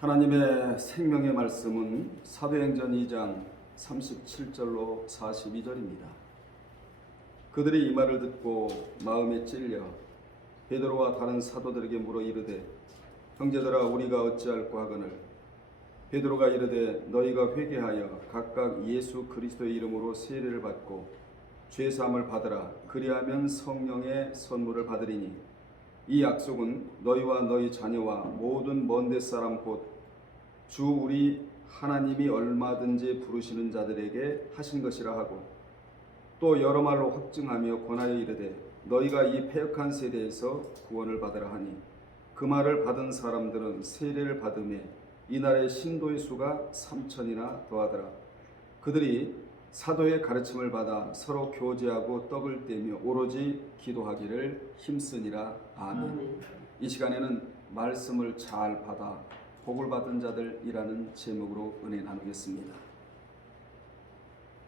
하나님의 생명의 말씀은 사도행전 2장 37절로 42절입니다. 그들이 이 말을 듣고 마음에 찔려 베드로와 다른 사도들에게 물어 이르되 형제들아 우리가 어찌할꼬 하거늘 베드로가 이르되 너희가 회개하여 각각 예수 그리스도의 이름으로 세례를 받고 죄 사함을 받으라. 그리하면 성령의 선물을 받으리니 이 약속은 너희와 너희 자녀와 모든 먼데 사람 곧 주 우리 하나님이 얼마든지 부르시는 자들에게 하신 것이라 하고 또 여러 말로 확증하며 권하여 이르되 너희가 이 패역한 세대에서 구원을 받으라 하니 그 말을 받은 사람들은 세례를 받음에 이날의 신도의 수가 3,000이나 더하더라. 그들이 사도의 가르침을 받아 서로 교제하고 떡을 떼며 오로지 기도하기를 힘쓰니라. 아멘. 이 시간에는 말씀을 잘 받아 복을 받은 자들이라는 제목으로 은혜 나누겠습니다.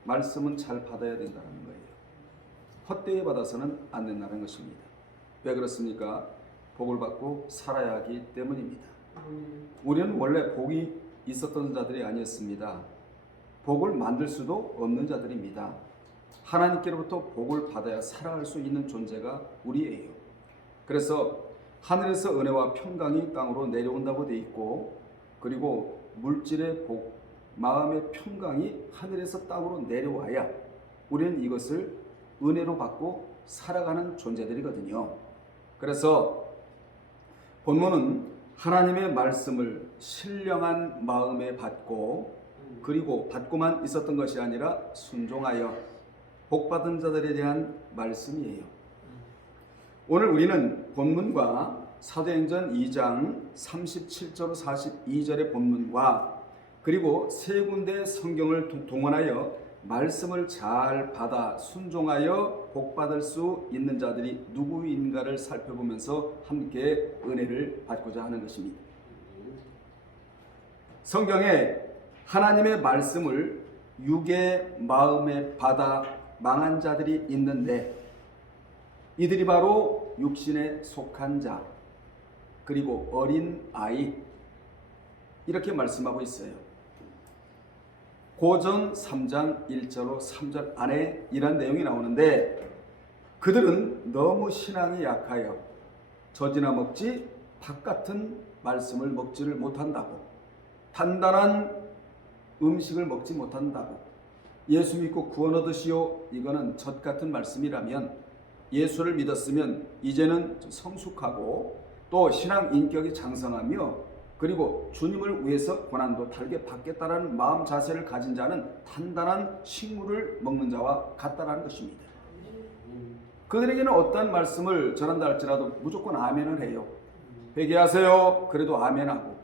말씀은 잘 받아야 된다는 거예요. 헛되이 받아서는 안 된다는 것입니다. 왜 그렇습니까? 복을 받고 살아야 하기 때문입니다. 우리는 원래 복이 있었던 자들이 아니었습니다. 복을 만들 수도 없는 자들입니다. 하나님께로부터 복을 받아야 살아갈 수 있는 존재가 우리예요. 그래서 하늘에서 은혜와 평강이 땅으로 내려온다고 돼 있고, 그리고 물질의 복, 마음의 평강이 하늘에서 땅으로 내려와야 우리는 이것을 은혜로 받고 살아가는 존재들이거든요. 그래서 본문은 하나님의 말씀을 신령한 마음에 받고, 그리고 받고만 있었던 것이 아니라 순종하여 복받은 자들에 대한 말씀이에요. 오늘 우리는 본문과 사도행전 2장 37절 42절의 본문과 그리고 세 군데의 성경을 동원하여 말씀을 잘 받아 순종하여 복받을 수 있는 자들이 누구인가를 살펴보면서 함께 은혜를 받고자 하는 것입니다. 성경에 하나님의 말씀을 육의 마음에 받아 망한 자들이 있는데 이들이 바로 육신에 속한 자 그리고 어린 아이 이렇게 말씀하고 있어요. 고전 3장 1절로 3절 안에 이런 내용이 나오는데 그들은 너무 신앙이 약하여 젖이나 먹지 밥 같은 말씀을 먹지를 못한다고, 단단한 음식을 먹지 못한다고, 예수 믿고 구원 얻으시오 이거는 젖 같은 말씀이라면 예수를 믿었으면 이제는 성숙하고 또 신앙 인격이 장성하며 그리고 주님을 위해서 고난도 달게 받겠다라는 마음 자세를 가진 자는 단단한 식물을 먹는 자와 같다라는 것입니다. 그들에게는 어떠한 말씀을 전한다 할지라도 무조건 아멘을 해요. 회개하세요. 그래도 아멘하고,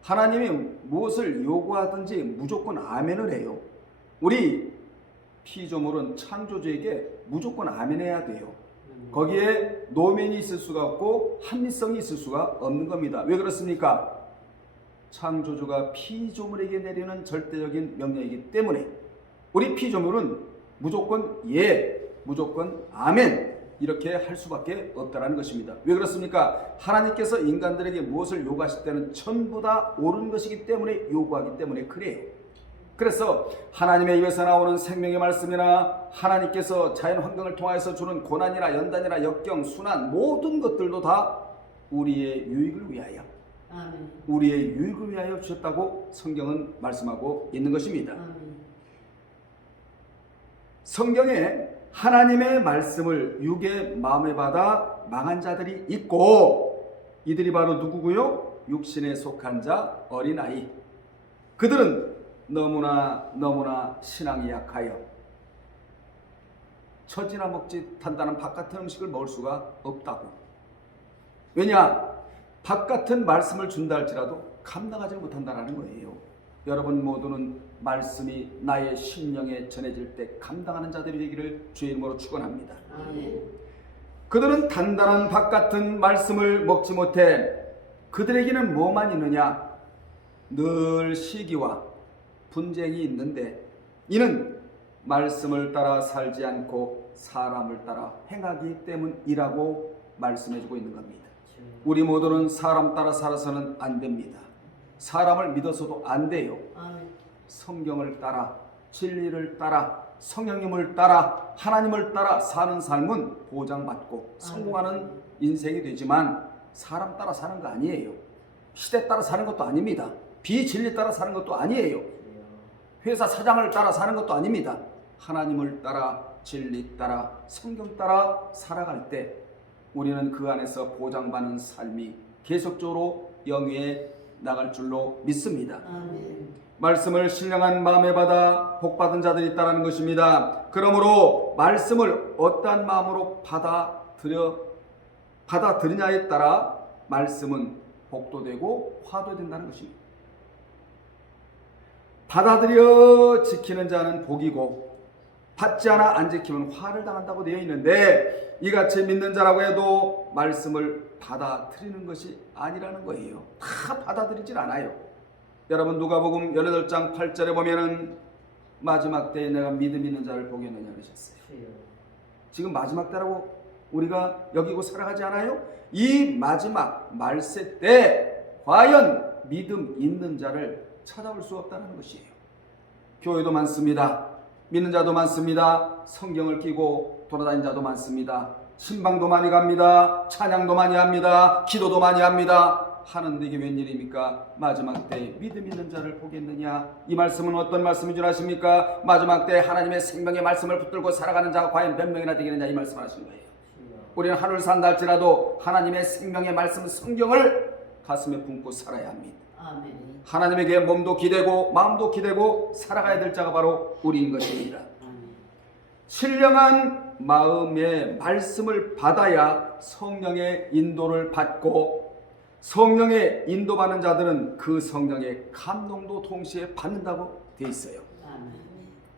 하나님이 무엇을 요구하든지 무조건 아멘을 해요. 우리 피조물은 창조주에게 무조건 아멘해야 돼요. 거기에 노면이 있을 수가 없고 합리성이 있을 수가 없는 겁니다. 왜 그렇습니까? 창조주가 피조물에게 내리는 절대적인 명령이기 때문에 우리 피조물은 무조건 예, 무조건 아멘 이렇게 할 수밖에 없다는 것입니다. 왜 그렇습니까? 하나님께서 인간들에게 무엇을 요구하실 때는 전부 다 옳은 것이기 때문에 요구하기 때문에 그래요. 그래서 하나님의 입에서 나오는 생명의 말씀이나 하나님께서 자연 환경을 통하여서 주는 고난이나 연단이나 역경, 순환 모든 것들도 다 우리의 유익을 위하여, 우리의 유익을 위하여 주셨다고 성경은 말씀하고 있는 것입니다. 성경에 하나님의 말씀을 육의 마음에 받아 망한 자들이 있고 이들이 바로 누구고요? 육신에 속한 자, 어린아이. 그들은 너무나 신앙이 약하여 젖이나 먹지 단단한 밥 같은 음식을 먹을 수가 없다고. 왜냐? 밥 같은 말씀을 준다 할지라도 감당하지 못한다는 거예요. 여러분 모두는 말씀이 나의 심령에 전해질 때 감당하는 자들이 되기를 주의 이름으로 축원합니다. 그들은 단단한 밥 같은 말씀을 먹지 못해 그들에게는 뭐만 있느냐? 늘 시기와 분쟁이 있는데 이는 말씀을 따라 살지 않고 사람을 따라 행하기 때문이라고 말씀해주고 있는 겁니다. 우리 모두는 사람 따라 살아서는 안 됩니다. 사람을 믿어서도 안 돼요. 아멘. 성경을 따라, 진리를 따라, 성령님을 따라, 하나님을 따라 사는 삶은 보장받고 성공하는 인생이 되지만 사람 따라 사는 거 아니에요. 시대 따라 사는 것도 아닙니다. 비진리 따라 사는 것도 아니에요. 회사 사장을 따라 사는 것도 아닙니다. 하나님을 따라, 진리 따라, 성경 따라 살아갈 때 우리는 그 안에서 보장받는 삶이 계속적으로 영위해 나갈 줄로 믿습니다. 아멘. 말씀을 신령한 마음에 받아 복받은 자들이 있다는 것입니다. 그러므로 말씀을 어떠한 마음으로 받아들이냐에 따라 말씀은 복도 되고 화도 된다는 것입니다. 받아들여 지키는 자는 복이고 받지 않아 안 지키면 화를 당한다고 되어 있는데, 이같이 믿는 자라고 해도 말씀을 받아들이는 것이 아니라는 거예요. 다 받아들이질 않아요. 여러분, 누가복음 18장 8절에 보면은 마지막 때에 내가 믿음 있는 자를 보겠느냐 그러셨어요. 지금 마지막 때라고 우리가 여기고 살아가지 않아요? 이 마지막 말세 때 과연 믿음 있는 자를 찾아볼 수 없다는 것이에요. 교회도 많습니다. 믿는 자도 많습니다. 성경을 끼고 돌아다니는 자도 많습니다. 신방도 많이 갑니다. 찬양도 많이 합니다. 기도도 많이 합니다. 하는데 이게 웬일입니까? 마지막 때에 믿음 있는 자를 보겠느냐? 이 말씀은 어떤 말씀인 줄 아십니까? 마지막 때에 하나님의 생명의 말씀을 붙들고 살아가는 자가 과연 몇 명이나 되겠느냐, 이 말씀을 하신 거예요. 우리는 하루를 산다 할지라도 하나님의 생명의 말씀, 성경을 가슴에 품고 살아야 합니다. 아멘. 하나님에게 몸도 기대고 마음도 기대고 살아가야 될 자가 바로 우리인 것입니다. 신령한 마음의 말씀을 받아야 성령의 인도를 받고, 성령의 인도받는 자들은 그 성령의 감동도 동시에 받는다고 되어 있어요.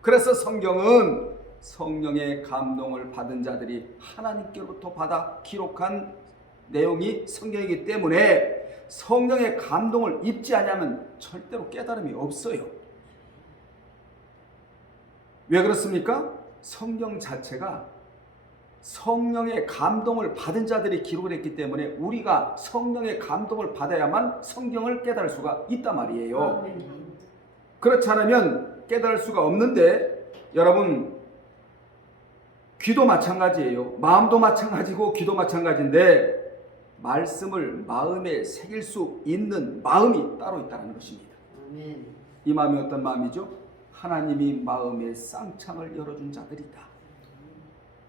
그래서 성경은 성령의 감동을 받은 자들이 하나님께로부터 받아 기록한 내용이 성경이기 때문에 성령의 감동을 입지 않으면 절대로 깨달음이 없어요. 왜 그렇습니까? 성경 자체가 성령의 감동을 받은 자들이 기록을 했기 때문에 우리가 성령의 감동을 받아야만 성경을 깨달을 수가 있단 말이에요. 그렇지 않으면 깨달을 수가 없는데, 여러분, 귀도 마찬가지예요. 마음도 마찬가지고 귀도 마찬가지인데 말씀을 마음에 새길 수 있는 마음이 따로 있다는 것입니다. 아멘. 이 마음이 어떤 마음이죠? 하나님이 마음의 쌍창을 열어준 자들이다.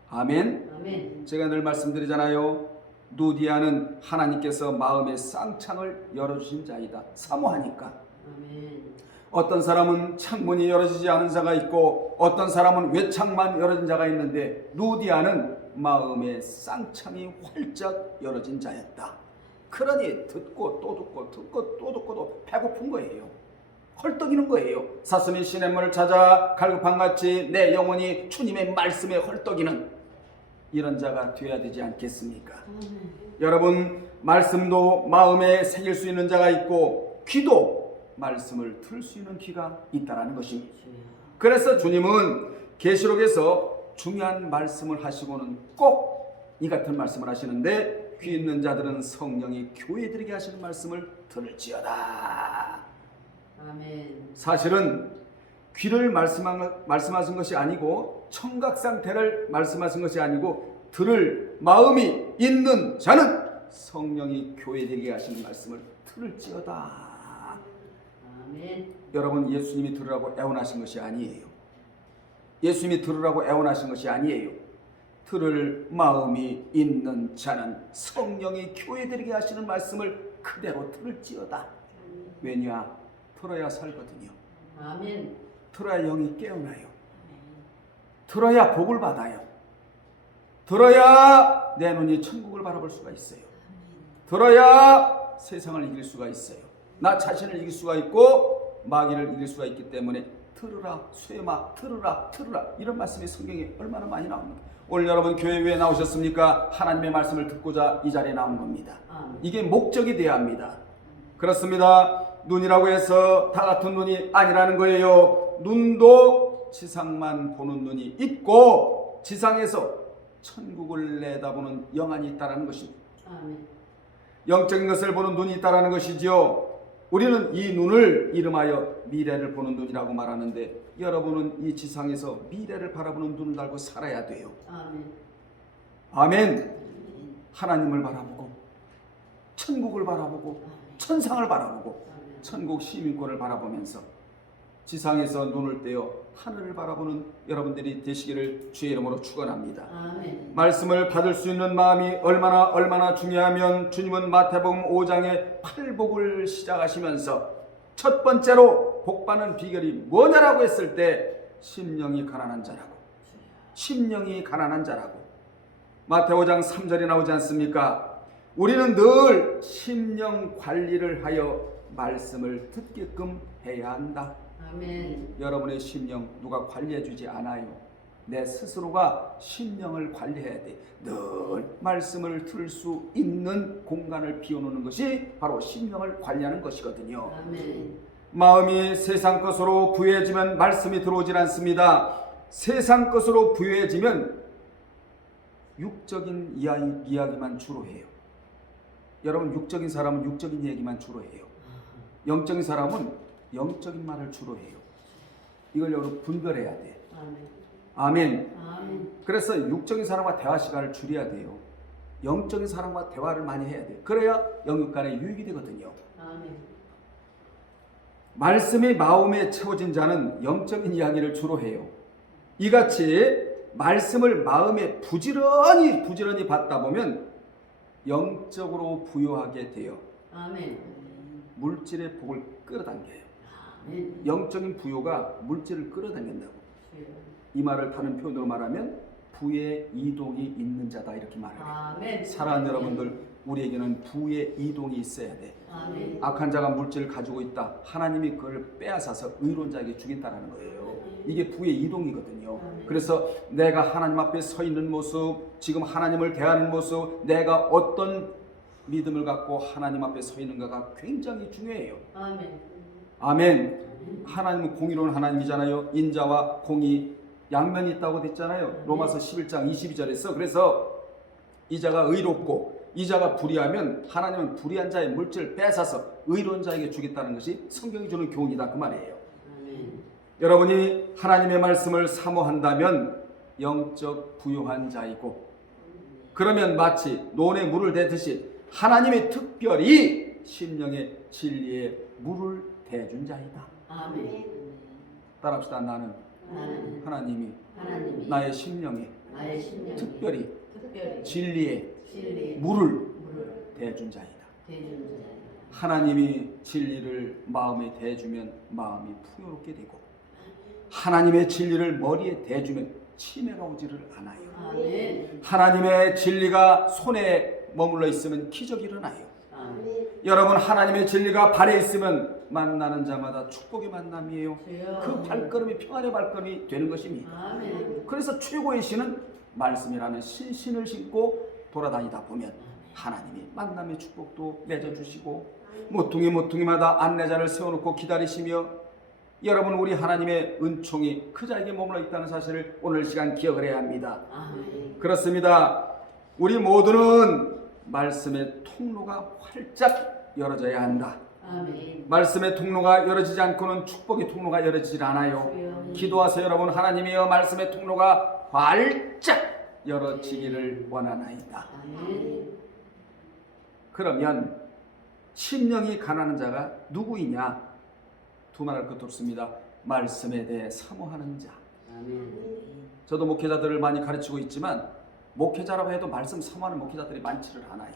아멘. 아멘. 제가 늘 말씀드리잖아요. 누디아는 하나님께서 마음의 쌍창을 열어주신 자이다. 사모하니까. 아멘. 어떤 사람은 창문이 열어지지 않은 자가 있고 어떤 사람은 외창만 열어진 자가 있는데, 누디아는 마음의 쌍창이 활짝 열어진 자였다. 그러니 듣고 또 듣고 듣고 또 듣고도 배고픈 거예요. 헐떡이는 거예요. 사슴이 시냇물을 찾아 갈급한같이 내 영혼이 주님의 말씀에 헐떡이는 이런 자가 되어야 되지 않겠습니까? 여러분, 말씀도 마음에 새길 수 있는 자가 있고 귀도 말씀을 들을 수 있는 귀가 있다는 것입니다. 그래서 주님은 계시록에서 중요한 말씀을 하시고는 꼭 이 같은 말씀을 하시는데, 귀 있는 자들은 성령이 교회들에게 하시는 말씀을 들을지어다. 아멘. 사실은 귀를 말씀하신 것이 아니고 청각 상태를 말씀하신 것이 아니고 들을 마음이 있는 자는 성령이 교회들에게 하시는 말씀을 들을지어다. 아멘. 여러분, 예수님이 들으라고 애원하신 것이 아니에요. 예수님이 들으라고 애원하신 것이 아니에요. 들을 마음이 있는 자는 성령이 교회들에게 하시는 말씀을 그대로 들을지어다. 왜냐? 들어야 살거든요. 아멘. 들어야 영이 깨어나요. 들어야 복을 받아요. 들어야 내 눈이 천국을 바라볼 수가 있어요. 들어야 세상을 이길 수가 있어요. 나 자신을 이길 수가 있고 마귀를 이길 수가 있기 때문에 들으라 쇠마 들으라 이런 말씀이 성경에 얼마나 많이 나옵니까? 오늘 여러분 교회 왜 나오셨습니까? 하나님의 말씀을 듣고자 이 자리에 나온 겁니다. 이게 목적이 되어야 합니다. 그렇습니다. 눈이라고 해서 다 같은 눈이 아니라는 거예요. 눈도 지상만 보는 눈이 있고 지상에서 천국을 내다보는 영안이 있다는 것입니다. 아멘. 영적인 것을 보는 눈이 있다는 것이지요. 우리는 이 눈을 이름하여 미래를 보는 눈이라고 말하는데 여러분은 이 지상에서 미래를 바라보는 눈을 달고 살아야 돼요. 아멘. 아멘. 하나님을 바라보고 천국을 바라보고 천상을 바라보고 아멘. 천국 시민권을 바라보면서 지상에서 눈을 떼어 하늘을 바라보는 여러분들이 되시기를 주의 이름으로 축원합니다. 아멘. 말씀을 받을 수 있는 마음이 얼마나 중요하면 주님은 마태복음 5장의 팔복을 시작하시면서 첫 번째로 복받는 비결이 뭐냐라고 했을 때 심령이 가난한 자라고, 심령이 가난한 자라고. 마태 5장 3절에 나오지 않습니까? 우리는 늘 심령 관리를 하여 말씀을 듣게끔 해야 한다. 아멘. 여러분의 심령 누가 관리해 주지 않아요. 내 스스로가 심령을 관리해야 돼. 늘 말씀을 들을 수 있는 공간을 비워놓는 것이 바로 심령을 관리하는 것이거든요. 아멘. 마음이 세상 것으로 부유해지면 말씀이 들어오질 않습니다. 세상 것으로 부유해지면 육적인 이야기만 주로 해요. 여러분, 육적인 사람은 육적인 얘기만 주로 해요. 영적인 사람은 영적인 말을 주로 해요. 이걸 여러분 분별해야 돼. 아멘. 아멘. 아멘. 그래서 육적인 사람과 대화 시간을 줄여야 돼요. 영적인 사람과 대화를 많이 해야 돼. 그래야 영육 간에 유익이 되거든요. 아멘. 말씀이 마음에 채워진 자는 영적인 이야기를 주로 해요. 이같이 말씀을 마음에 부지런히 받다 보면 영적으로 부유하게 돼요. 아멘. 물질의 복을 끌어당겨요. 아멘. 영적인 부요가 물질을 끌어당긴다고. 이 말을 다른 표현으로 말하면 부의 이동이 있는 자다 이렇게 말해요. 아멘. 사랑하는 여러분들, 우리에게는 부의 이동이 있어야 돼. 아멘. 악한 자가 물질을 가지고 있다. 하나님이 그걸 빼앗아서 의로운 자에게 주겠다는 거예요. 이게 부의 이동이거든요. 그래서 내가 하나님 앞에 서 있는 모습, 지금 하나님을 대하는 모습, 내가 어떤 믿음을 갖고 하나님 앞에 서 있는가가 굉장히 중요해요. 아멘. 아멘. 하나님은 공의로운 하나님이잖아요. 인자와 공의 양면이 있다고 됐잖아요. 로마서 11장 22절에서. 그래서 이자가 의롭고 이자가 불의하면 하나님은 불의한 자의 물질을 뺏어서 의로운 자에게 주겠다는 것이 성경이 주는 교훈이다 그 말이에요. 아멘. 여러분이 하나님의 말씀을 사모한다면 영적 부유한 자이고, 그러면 마치 논에 물을 대듯이 하나님이 특별히 심령의 진리에 물을 대준 자이다. 아멘. 따라합시다. 나는 하나님이 나의 심령에 나의 심령에 특별히 특별히 진리에 진리의 물을 물을 대준 자이다. 대주는 자이다. 하나님이 진리를 마음에 대주면 마음이 풍요롭게 되고, 하나님의 진리를 머리에 대주면 치매가 오지를 않아요. 아멘. 하나님의 진리가 손에 머물러 있으면 기적이 일어나요. 아멘. 여러분, 하나님의 진리가 발에 있으면 만나는 자마다 축복의 만남이에요. 주여. 그 발걸음이 평안의 발걸음이 되는 것입니다. 아멘. 그래서 최고의 신은 말씀이라는 신신을 신고 돌아다니다 보면 하나님이 만남의 축복도 맺어주시고 모퉁이마다 안내자를 세워놓고 기다리시며, 여러분, 우리 하나님의 은총이 그 자에게 머물러 있다는 사실을 오늘 시간 기억을 해야 합니다. 아멘. 그렇습니다. 우리 모두는 말씀의 통로가 활짝 열어져야 한다. 아멘. 말씀의 통로가 열어지지 않고는 축복의 통로가 열어지질 않아요. 주여. 기도하세요, 여러분. 하나님이여, 말씀의 통로가 활짝 열어지기를 원하나이다. 아멘. 그러면 심령이 가난한 자가 누구이냐? 두말할 것 없습니다. 말씀에 대해 사모하는 자. 아멘. 저도 목회자들을 많이 가르치고 있지만 목회자라고 해도 말씀 사모하는 목회자들이 많지를 않아요.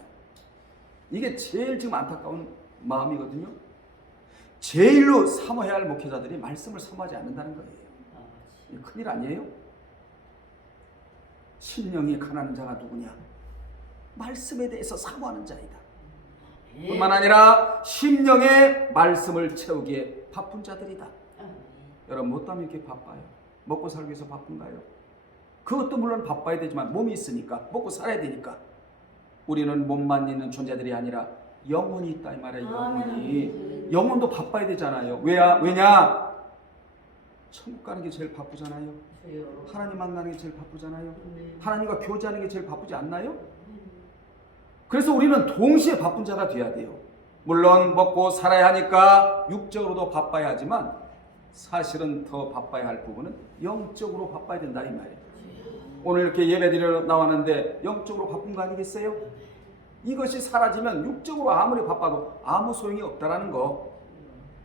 이게 제일 지금 안타까운 마음이거든요. 제일로 사모해야 할 목회자들이 말씀을 사모하지 않는다는 거예요. 이게 큰일 아니에요? 심령이 가난한 자가 누구냐? 말씀에 대해서 사모하는 자이다. 뿐만 아니라 심령의 말씀을 채우기에 바쁜 자들이다. 여러분, 뭐 때문에 이렇게 바빠요? 먹고 살기 위해서 바쁜가요? 그것도 물론 바빠야 되지만 몸이 있으니까, 먹고 살아야 되니까. 우리는 몸만 있는 존재들이 아니라 영혼이 있다 이 말이에요. 영혼이. 영혼도 바빠야 되잖아요. 왜냐? 천국 가는 게 제일 바쁘잖아요. 주여. 하나님 만나는 게 제일 바쁘잖아요. 아멘. 하나님과 교제하는 게 제일 바쁘지 않나요? 그래서 우리는 동시에 바쁜 자가 돼야 돼요. 물론 먹고 살아야 하니까 육적으로도 바빠야 하지만 사실은 더 바빠야 할 부분은 영적으로 바빠야 된다 이 말이에요. 오늘 이렇게 예배드리러 나왔는데 영적으로 바쁜 거 아니겠어요? 이것이 사라지면 육적으로 아무리 바빠도 아무 소용이 없다라는 거.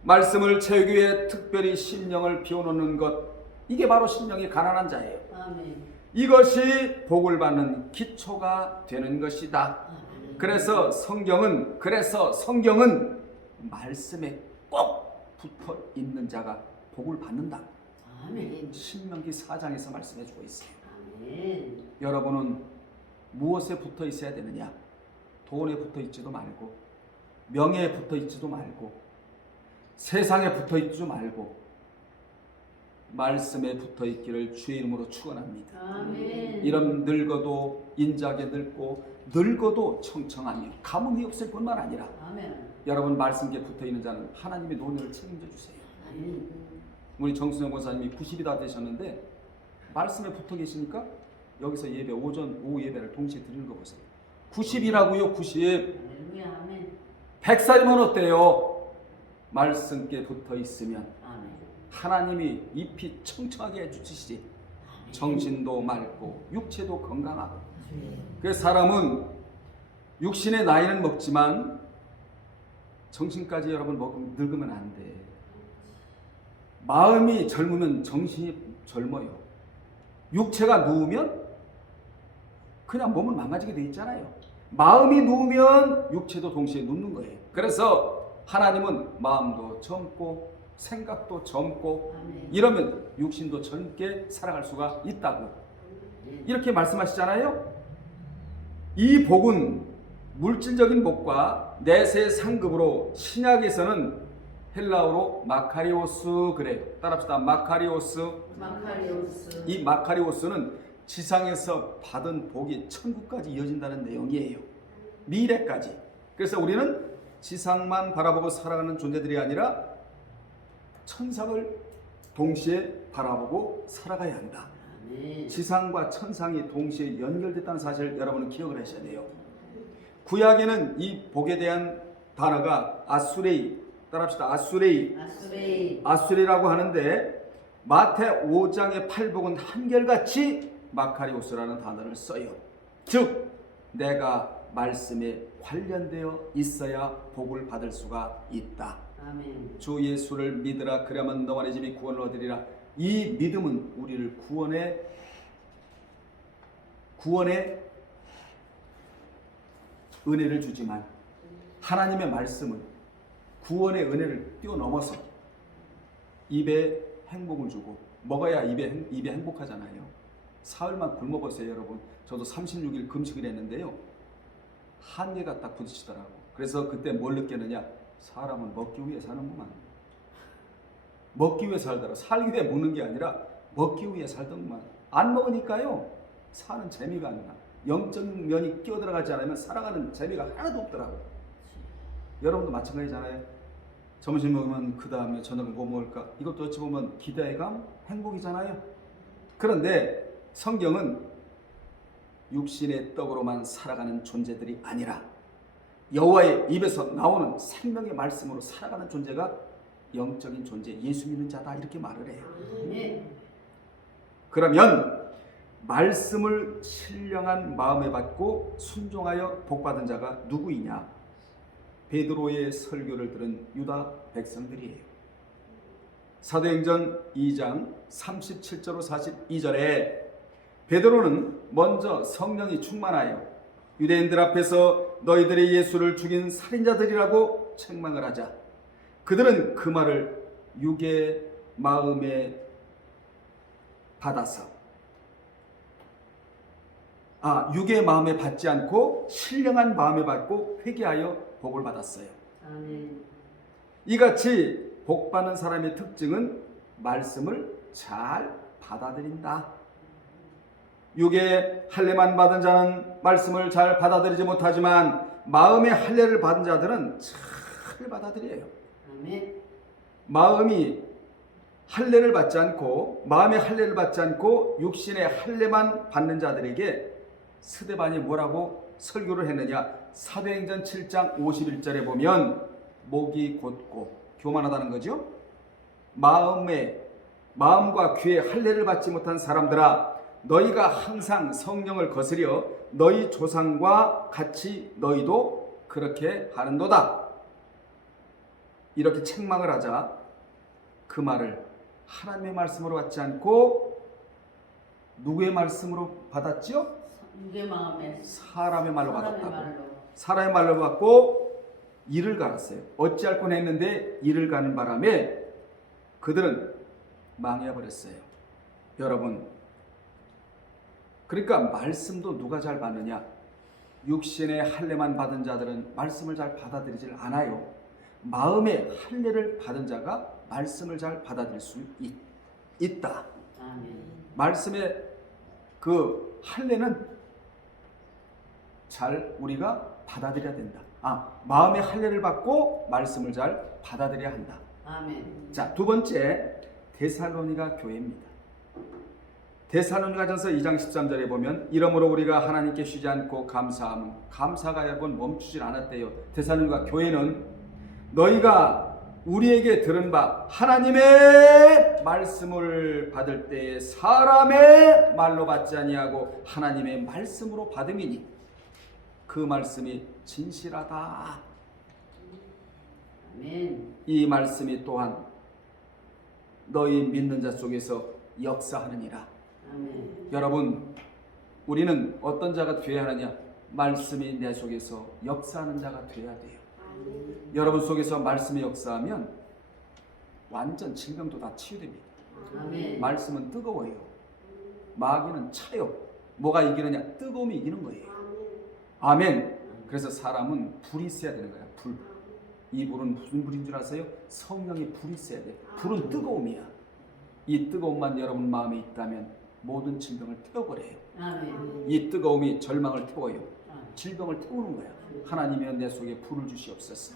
말씀을 채우기 위해 특별히 심령을 비워놓는 것, 이게 바로 심령이 가난한 자예요. 아멘. 이것이 복을 받는 기초가 되는 것이다. 아멘. 그래서 성경은 말씀에 꼭 붙어 있는 자가 복을 받는다. 아멘. 신명기 4장에서 말씀해 주고 있어요. 아멘. 여러분은 무엇에 붙어 있어야 되느냐? 돈에 붙어 있지도 말고, 명예에 붙어 있지도 말고, 세상에 붙어 있지도 말고, 말씀에 붙어 있기를 주의 이름으로 축원합니다. 아멘. 이런 늙어도 인자하게 늙고 늙어도 청청하며 가뭄이 없을 뿐만 아니라 아멘. 여러분 말씀에 붙어 있는 자는 하나님의 노년을 책임져 주세요. 아멘. 우리 정순영 권사님이 90이 다 되셨는데 말씀에 붙어 계시니까 여기서 예배 오전 오후 예배를 동시에 드리는 거 보세요. 90이라고요. 90. 할렐루야. 아멘. 100살이면 어때요? 말씀께 붙어 있으면 아멘. 하나님이 잎이 청청하게 해주시지. 정신도 맑고 육체도 건강하고. 그래서 사람은 육신의 나이는 먹지만 정신까지 여러분 늙으면 안 돼. 마음이 젊으면 정신이 젊어요. 육체가 누우면 그냥 몸은 망가지게 돼 있잖아요. 마음이 누우면 육체도 동시에 눕는 거예요. 그래서 하나님은 마음도 젊고 생각도 젊고 아멘. 이러면 육신도 젊게 살아갈 수가 있다고 이렇게 말씀하시잖아요. 이 복은 물질적인 복과 내세의 상급으로 신약에서는 헬라어로 마카리오스 그래요. 따라합시다. 마카리오스. 마카리오스. 이 마카리오스는 지상에서 받은 복이 천국까지 이어진다는 내용이에요. 미래까지. 그래서 우리는 지상만 바라보고 살아가는 존재들이 아니라 천상을 동시에 바라보고 살아가야 한다. 아멘. 지상과 천상이 동시에 연결됐다는 사실을 여러분은 기억을 하셔야 돼요. 구약에는 이 복에 대한 단어가 아수레이, 따라합시다. 아수레이. 아수레이. 아수레이라고 하는데 마태 5장의 팔복은 한결같이 마카리오스라는 단어를 써요. 즉 내가 말씀에 관련되어 있어야 복을 받을 수가 있다. 아멘. 주 예수를 믿으라 그러면 너와 네 집이 구원을 얻으리라. 이 믿음은 우리를 구원의 은혜를 주지만 하나님의 말씀은 구원의 은혜를 뛰어넘어서 입에 행복을 주고 먹어야 입에 행복하잖아요. 사흘만 굶어보세요 여러분. 저도 36일 금식을 했는데요. 한계가 딱 부딪히더라고. 그래서 그때 뭘 느꼈느냐. 사람은 먹기 위해 사는구만. 먹기 위해 살더라. 살기 위해 먹는 게 아니라 먹기 위해 살던구만. 안 먹으니까요 사는 재미가 안 나. 영적인 면이 끼어들어가지 않으면 살아가는 재미가 하나도 없더라고요. 여러분도 마찬가지잖아요. 점심 먹으면 그 다음에 저녁은 뭐 먹을까? 이것도 어찌 보면 기대감, 행복이잖아요. 그런데 성경은 육신의 떡으로만 살아가는 존재들이 아니라 여호와의 입에서 나오는 생명의 말씀으로 살아가는 존재가 영적인 존재, 예수 믿는 자다 이렇게 말을 해요. 아멘. 그러면 말씀을 신령한 마음에 받고 순종하여 복받은 자가 누구이냐? 베드로의 설교를 들은 유다 백성들이에요. 사도행전 2장 37절로 42절에 베드로는 먼저 성령이 충만하여 유대인들 앞에서 너희들이 예수를 죽인 살인자들이라고 책망을 하자 그들은 그 말을 육의 마음에 받아서 육의 마음에 받지 않고 신령한 마음에 받고 회개하여 복을 받았어요. 아멘. 이같이 복받는 사람의 특징은 말씀을 잘 받아들인다. 육의 할례만 받은 자는 말씀을 잘 받아들이지 못하지만 마음의 할례를 받은 자들은 잘 받아들여요. 아멘. 마음의 할례를 받지 않고 육신의 할례만 받는 자들에게 스데반이 뭐라고 설교를 했느냐? 사도행전 7장 51절에 보면 목이 곧고 교만하다는 거죠. 마음과 귀에 할례를 받지 못한 사람들아, 너희가 항상 성령을 거스려 너희 조상과 같이 너희도 그렇게 하는도다. 이렇게 책망을 하자 그 말을 하나님의 말씀으로 받지 않고 누구의 말씀으로 받았지요? 누구의 마음에 사람의 말로 사람의 받았다고. 말로. 사람의 말로 받고 이를 갈았어요. 어찌할 뻔 했는데 이를 가는 바람에 그들은 망해버렸어요. 여러분, 그러니까 말씀도 누가 잘 받느냐? 육신의 할례만 받은 자들은 말씀을 잘 받아들이질 않아요. 마음의 할례를 받은 자가 말씀을 잘 받아들일 수 있다. 아멘. 말씀의 그 할례는 잘 우리가 받아들여야 된다. 마음의 할례를 받고 말씀을 잘 받아들여야 한다. 아멘. 자, 두 번째, 데살로니가 교회입니다. 데살로니가전서 2장 13절에 보면 이러므로 우리가 하나님께 쉬지 않고 감사함은, 감사가 여러분 멈추질 않았대요. 데살로니가 교회는 너희가 우리에게 들은 바 하나님의 말씀을 받을 때에 사람의 말로 받지 아니하고 하나님의 말씀으로 받음이니 그 말씀이 진실하다. 아멘. 이 말씀이 또한 너희 믿는 자 속에서 역사하느니라. 아멘. 여러분, 우리는 어떤 자가 되어야 하느냐? 말씀이 내 속에서 역사하는 자가 되어야 돼요. 여러분 속에서 말씀이 역사하면 완전 질병도 다 치유됩니다. 아멘. 말씀은 뜨거워요. 마귀는 차요. 뭐가 이기느냐? 뜨거움이 이기는 거예요. 아멘. 그래서 사람은 불이 있어야 되는 거야. 불. 이 불은 무슨 불인 줄 아세요? 성령의 불이 있어야 돼. 불은 뜨거움이야. 이 뜨거움만 여러분 마음에 있다면 모든 질병을 태워버려요. 아멘. 이 뜨거움이 절망을 태워요. 아멘. 질병을 태우는 거야. 하나님이여 내 속에 불을 주시옵소서.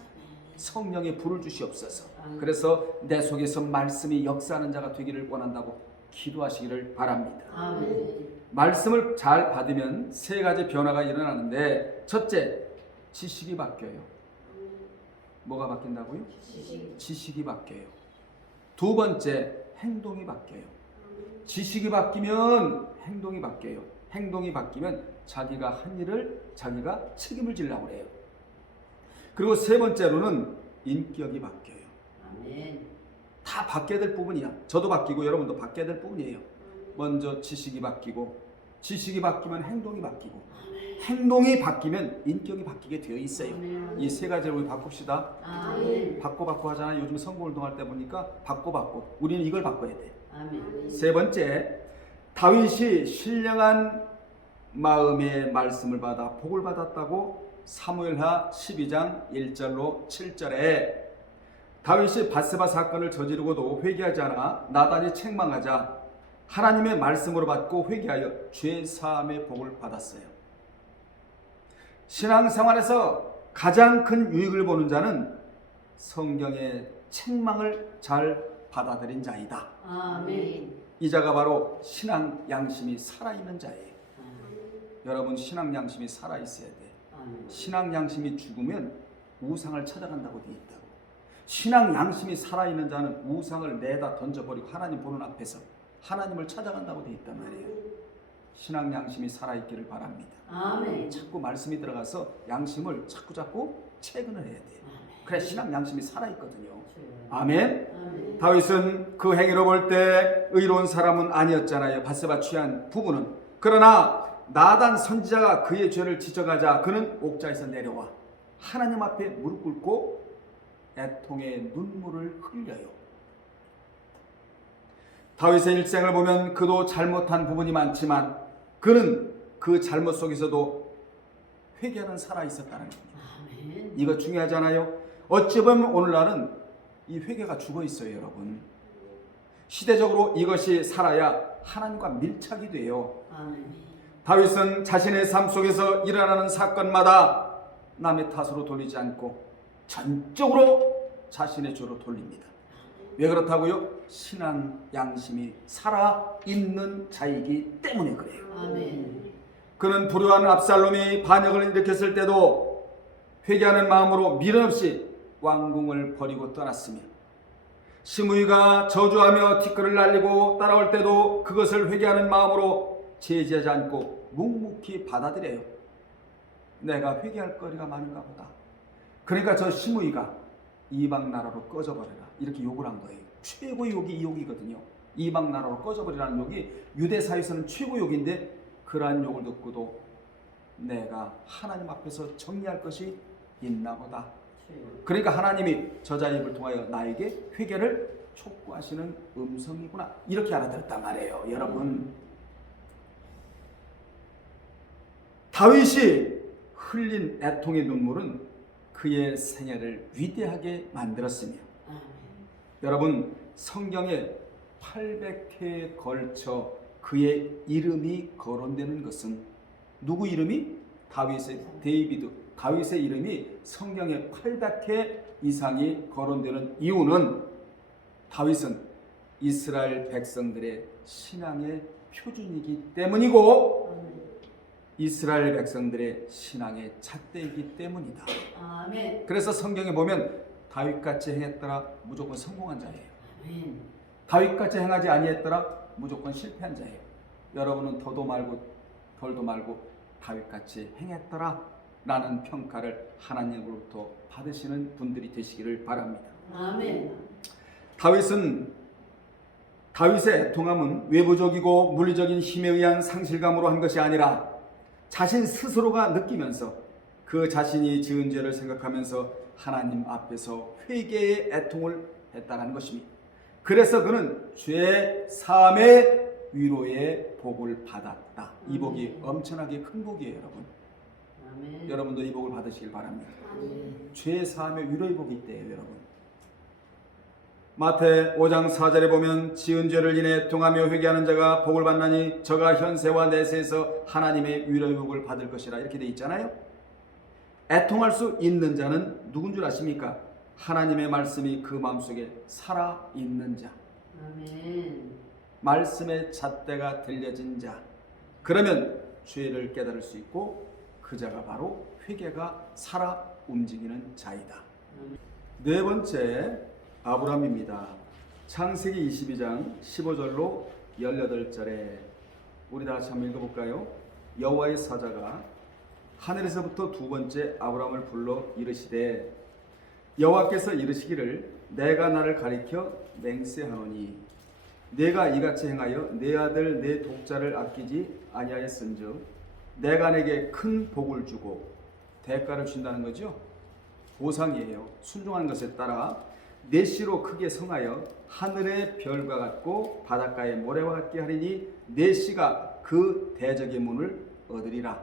성령의 불을 주시옵소서. 그래서 내 속에서 말씀이 역사하는 자가 되기를 원한다고 기도하시기를 바랍니다. 아멘. 말씀을 잘 받으면 세 가지 변화가 일어나는데, 첫째, 지식이 바뀌어요. 뭐가 바뀐다고요? 지식이 바뀌어요. 두 번째, 행동이 바뀌어요. 지식이 바뀌면 행동이 바뀌어요. 행동이 바뀌면 자기가 한 일을 자기가 책임을 지려고 해요. 그리고 세 번째로는 인격이 바뀌어요. 아멘. 다 바뀌어야 될 부분이야. 저도 바뀌고 여러분도 바뀌어야 될 부분이에요. 먼저 지식이 바뀌고, 지식이 바뀌면 행동이 바뀌고, 행동이 바뀌면 인격이 바뀌게 되어 있어요. 이 세 가지를 우리 바꿉시다. 아멘. 바꿔 하잖아요. 요즘 선거운동할 때 보니까 바꿔. 우리는 이걸 바꿔야 돼. 아멘. 세 번째, 다윗이 신령한 마음의 말씀을 받아 복을 받았다고 사무엘하 12장 1절로 7절에 다윗이 밧세바 사건을 저지르고도 회개하지 않아 나단이 책망하자 하나님의 말씀으로 받고 회개하여 죄 사함의 복을 받았어요. 신앙생활에서 가장 큰 유익을 보는 자는 성경의 책망을 잘 받아들인 자이다. 아멘. 이 자가 바로 신앙 양심이 살아있는 자예요. 아멘. 여러분, 신앙 양심이 살아있어야 돼. 아멘. 신앙 양심이 죽으면 우상을 찾아간다고 되어 있다고. 신앙 양심이 살아있는 자는 우상을 내다 던져버리고 하나님 보는 앞에서 하나님을 찾아간다고 되어 있단 말이에요. 신앙 양심이 살아있기를 바랍니다. 아멘. 자꾸 말씀이 들어가서 양심을 자꾸 체근을 해야 돼요. 그래 신앙 양심이 살아있거든요. 아멘. 아멘. 다윗은 그 행위로 볼 때 의로운 사람은 아니었잖아요. 밧세바 취한 부부는. 그러나 나단 선지자가 그의 죄를 지적하자 그는 옥자에서 내려와 하나님 앞에 무릎 꿇고 애통의 눈물을 흘려요. 다윗의 일생을 보면 그도 잘못한 부분이 많지만 그는 그 잘못 속에서도 회개하는 살아 있었다는 겁니다. 아멘. 이거 중요하잖아요. 어찌 보면 오늘날은 이 회개가 죽어 있어요, 여러분. 시대적으로 이것이 살아야 하나님과 밀착이 돼요. 아멘. 다윗은 자신의 삶 속에서 일어나는 사건마다 남의 탓으로 돌리지 않고 전적으로 자신의 죄로 돌립니다. 왜 그렇다고요? 신앙 양심이 살아있는 자이기 때문에 그래요. 아멘. 그는 불효한 압살롬이 반역을 일으켰을 때도 회개하는 마음으로 미련 없이 왕궁을 버리고 떠났으며 시므이가 저주하며 티끌을 날리고 따라올 때도 그것을 회개하는 마음으로 제지하지 않고 묵묵히 받아들여요. 내가 회개할 거리가 많은가 보다. 그러니까 저 시므이가 이방 나라로 꺼져버려라 이렇게 욕을 한 거예요. 최고의 욕이 이 욕이거든요. 이방 나라로 꺼져버리라는 욕이 유대 사회에서는 최고 욕인데 그러한 욕을 듣고도 내가 하나님 앞에서 정리할 것이 있나 보다. 그러니까 하나님이 저자의 입을 통하여 나에게 회개를 촉구하시는 음성이구나 이렇게 알아들었단 말이에요. 여러분, 다윗이 흘린 애통의 눈물은 그의 생애를 위대하게 만들었으며 아멘. 여러분, 성경에 800회에 걸쳐 그의 이름이 거론되는 것은 누구 이름이? 다윗의 이름이 성경에 800회 이상이 거론되는 이유는 다윗은 이스라엘 백성들의 신앙의 표준이기 때문이고 아멘. 이스라엘 백성들의 신앙의 잣대이기 때문이다. 아멘. 그래서 성경에 보면 다윗같이 행했더라 무조건 성공한 자예요. 아멘. 다윗같이 행하지 아니했더라 무조건 실패한 자예요. 여러분은 더도 말고 덜도 말고 다윗같이 행했더라 라는 평가를 하나님으로부터 받으시는 분들이 되시기를 바랍니다. 아멘. 다윗의 애통함은 외부적이고 물리적인 힘에 의한 상실감으로 한 것이 아니라 자신 스스로가 느끼면서 그 자신이 지은 죄를 생각하면서 하나님 앞에서 회개의 애통을 했다는 것입니다. 그래서 그는 죄 사함의 위로의 복을 받았다. 이 복이 엄청나게 큰 복이에요, 여러분. 아멘. 여러분도 이 복을 받으시길 바랍니다. 아멘. 죄 사함의 위로의 복이 있대요, 여러분. 마태 5장 4절에 보면 지은 죄를 인해 애통하며 회개하는 자가 복을 받나니 저가 현세와 내세에서 하나님의 위로의 복을 받을 것이라 이렇게 되어 있잖아요. 애통할 수 있는 자는 누군 줄 아십니까? 하나님의 말씀이 그 마음속에 살아있는 자, 아멘. 말씀의 잣대가 들려진 자, 그러면 죄를 깨달을 수 있고 그 자가 바로 회개가 살아 움직이는 자이다. 네 번째, 아브라함입니다. 창세기 22장 15절로 18절에 우리 다 같이 한번 읽어볼까요? 여호와의 사자가 하늘에서부터 두 번째 아브라함을 불러 이르시되 여호와께서 이르시기를 내가 나를 가리켜 맹세하노니 내가 이같이 행하여 내 아들 내 독자를 아끼지 아니하였은즉 내가 내게 큰 복을 주고 대가를 준다는 거죠. 보상이에요. 순종하는 것에 따라 내 씨로 크게 성하여 하늘의 별과 같고 바닷가의 모래와 같게 하리니 내 씨가 그 대적의 문을 얻으리라.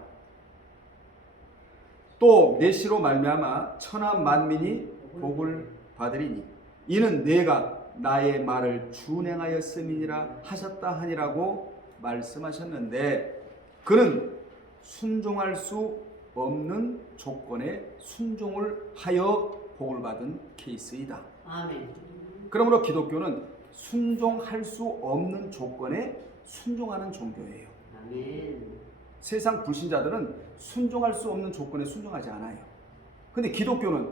또 내 씨로 말미암아 천하 만민이 복을 받으리니 이는 내가 나의 말을 준행하였음이니라 하셨다 하니라고 말씀하셨는데 그는 순종할 수 없는 조건에 순종을 하여 복을 받은 케이스이다. 아멘. 그러므로 기독교는 순종할 수 없는 조건에 순종하는 종교예요. 아멘. 세상 불신자들은 순종할 수 없는 조건에 순종하지 않아요. 근데 기독교는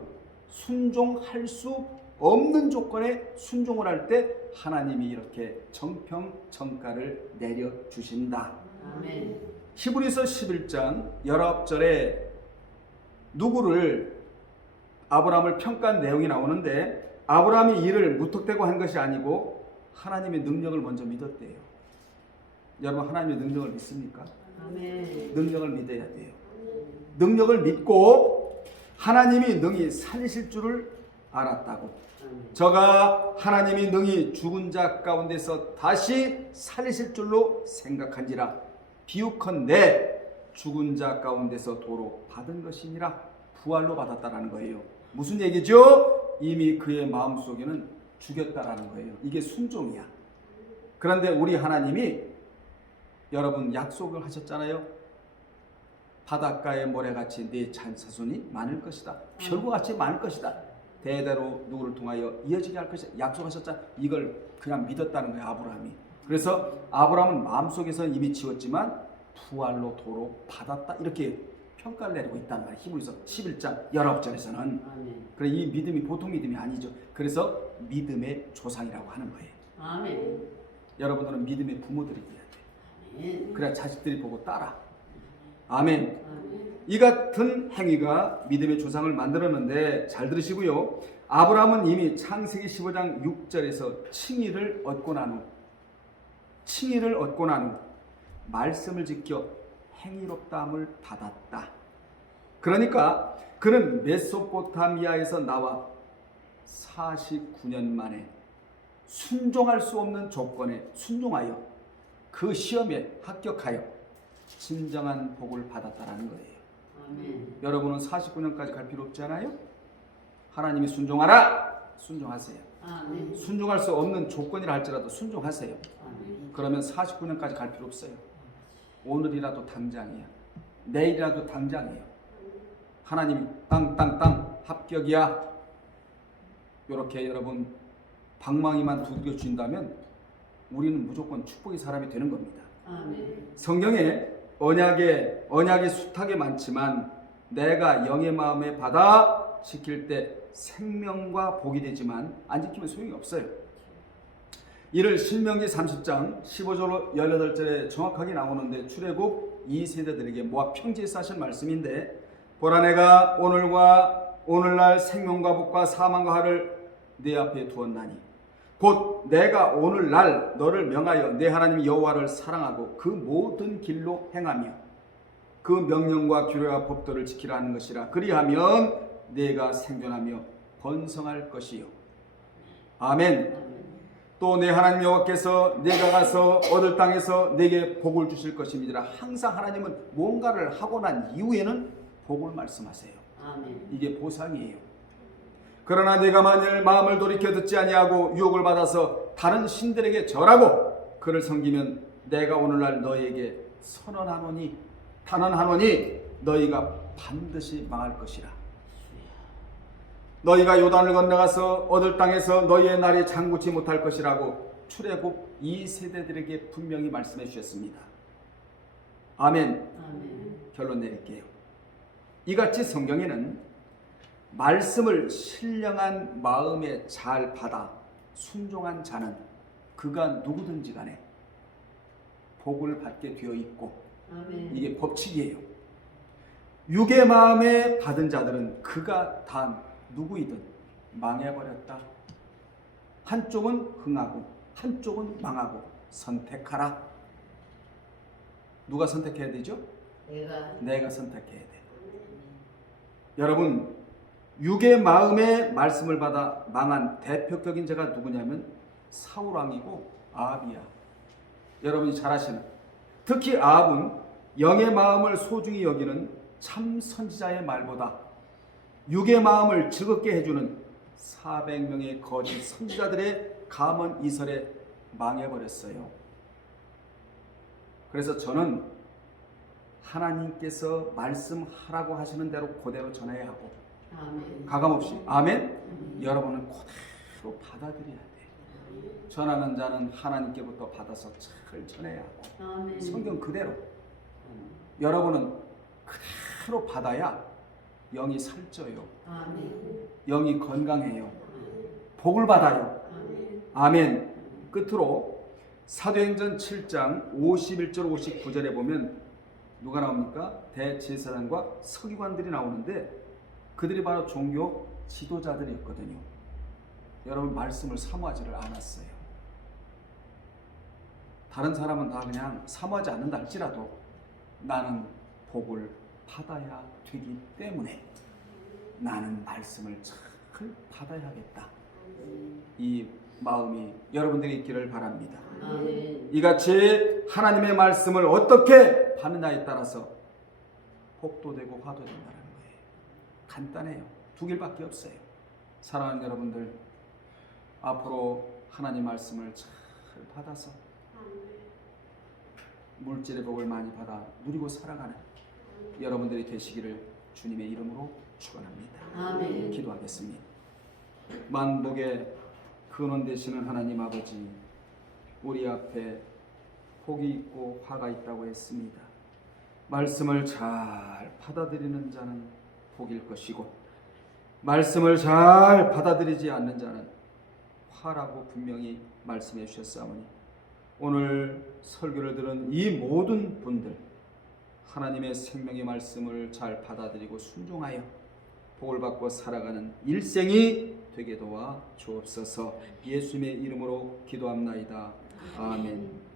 순종할 수 없는 조건에 순종을 할 때 하나님이 이렇게 정평정가를 내려주신다. 아멘. 히브리서 11장 19절에 누구를 아브라함을 평가한 내용이 나오는데 아브라함이 이를 무턱대고 한 것이 아니고 하나님의 능력을 먼저 믿었대요. 여러분 하나님의 능력을 믿습니까? 아멘. 능력을 믿어야 돼요. 능력을 믿고 하나님이 능히 살리실 줄을 알았다고. 저가 하나님이 능히 죽은 자 가운데서 다시 살리실 줄로 생각한지라 비유컨대 죽은 자 가운데서 도로 받은 것이니라 부활로 받았다라는 거예요. 무슨 얘기죠? 이미 그의 마음속에는 죽였다라는 거예요. 이게 순종이야. 그런데 우리 하나님이 여러분 약속을 하셨잖아요. 바닷가의 모래같이 네 자손이 많을 것이다. 별과 같이 많을 것이다. 대대로 누구를 통하여 이어지게 할 것이다. 약속하셨잖아. 이걸 그냥 믿었다는 거예요. 아브라함이. 그래서 아브라함은 마음속에서는 이미 지었지만 부활로 도로 받았다. 이렇게 평가를 내리고 있다는 말이에요. 히브리서 11장 19절에서는. 아멘. 그래, 이 믿음이 보통 믿음이 아니죠. 그래서 믿음의 조상이라고 하는 거예요. 아멘. 여러분들은 믿음의 부모들이 돼야 돼요. 아멘. 그래야 자식들이 보고 따라. 아멘. 아멘. 이 같은 행위가 믿음의 조상을 만들었는데, 잘 들으시고요. 아브라함은 이미 창세기 15장 6절에서 칭의를 얻고 난 후 말씀을 지켜 행위롭다함을 받았다. 그러니까 그는 메소포타미아에서 나와 49년 만에 순종할 수 없는 조건에 순종하여 그 시험에 합격하여 진정한 복을 받았다라는 거예요. 아멘. 여러분은 49년까지 갈 필요 없지 않아요? 하나님이 순종하라! 순종하세요. 아멘. 순종할 수 없는 조건이라 할지라도 순종하세요. 아멘. 그러면 49년까지 갈 필요 없어요. 오늘이라도 당장이야. 내일이라도 당장이에요. 하나님이 땅 합격이야. 이렇게 여러분 방망이만 두들겨 준다면 우리는 무조건 축복의 사람이 되는 겁니다. 아멘. 성경에 언약의 수탁이 많지만 내가 영의 마음에 받아 지킬 때 생명과 복이 되지만 안 지키면 소용이 없어요. 이를 신명기 30장 15절 18절에 정확하게 나오는데, 출애굽 2세대들에게 모아 평지에서 하신 말씀인데, 보라 내가 오늘날 생명과 복과 사망과 화를 내 앞에 두었나니 곧 내가 오늘날 너를 명하여 내 하나님 여호와를 사랑하고 그 모든 길로 행하며 그 명령과 규례와 법도를 지키라 하는 것이라. 그리하면 내가 생존하며 번성할 것이요. 아멘. 또 내 하나님 여호와께서 내가 가서 얻을 땅에서 내게 복을 주실 것입니다. 항상 하나님은 뭔가를 하고 난 이후에는 복을 말씀하세요. 아멘. 이게 보상이에요. 그러나 내가 만일 마음을 돌이켜 듣지 아니하고 유혹을 받아서 다른 신들에게 절하고 그를 섬기면 내가 오늘날 너희에게 단언하노니 너희가 반드시 망할 것이라. 너희가 요단을 건너가서 얻을 땅에서 너희의 날이 장구치 못할 것이라고 출애굽 2세대들에게 분명히 말씀해 주셨습니다. 아멘. 아멘. 결론 내릴게요. 이같이 성경에는 말씀을 신령한 마음에 잘 받아 순종한 자는 그가 누구든지 간에 복을 받게 되어 있고, 아멘. 이게 법칙이에요. 육의 마음에 받은 자들은 그가 다 누구이든 망해버렸다. 한쪽은 흥하고 한쪽은 망하고 선택하라. 누가 선택해야 되죠? 내가 선택해야 돼. 여러분, 육의 마음의 말씀을 받아 망한 대표적인 자가 누구냐면 사울왕이고 아합이야. 여러분이 잘 아시는, 특히 아합은 영의 마음을 소중히 여기는 참 선지자의 말보다 육의 마음을 즐겁게 해주는 400명의 거짓 선지자들의 감언 이설에 망해버렸어요. 그래서 저는 하나님께서 말씀하라고 하시는 대로 그대로 전해야 하고, 아멘. 가감없이 아멘. 여러분은 그대로 받아들여야 돼. 전하는 자는 하나님께부터 받아서 잘 전해야 하고, 아멘. 성경 그대로 여러분은 그대로 받아야 영이 살쪄요. 아멘. 영이 건강해요. 복을 받아요. 아멘. 아멘. 끝으로 사도행전 7장 51절 59절에 보면 누가 나옵니까? 대제사장과 서기관들이 나오는데 그들이 바로 종교 지도자들이었거든요. 여러분, 말씀을 사모하지를 않았어요. 다른 사람은 다 그냥 사모하지 않는다 할지라도 나는 복을 받아야 되기 때문에 나는 말씀을 잘 받아야겠다. 이 마음이 여러분들이 있기를 바랍니다. 아멘. 이같이 하나님의 말씀을 어떻게 받느냐에 따라서 복도 되고 화도 된다는 거예요. 간단해요. 두 길밖에 없어요. 사랑하는 여러분들, 앞으로 하나님 말씀을 잘 받아서 물질의 복을 많이 받아 누리고 살아가는 여러분들이 되시기를 주님의 이름으로 축원합니다. 아멘. 기도하겠습니다. 만복의 근원 되시는 하나님 아버지, 우리 앞에 복이 있고 화가 있다고 했습니다. 말씀을 잘 받아들이는 자는 복일 것이고 말씀을 잘 받아들이지 않는 자는 화라고 분명히 말씀해 주셨사오니 오늘 설교를 들은 이 모든 분들 하나님의 생명의 말씀을 잘 받아들이고 순종하여 복을 받고 살아가는 일생이 되게 도와 주옵소서. 예수님의 이름으로 기도합나이다. 아멘.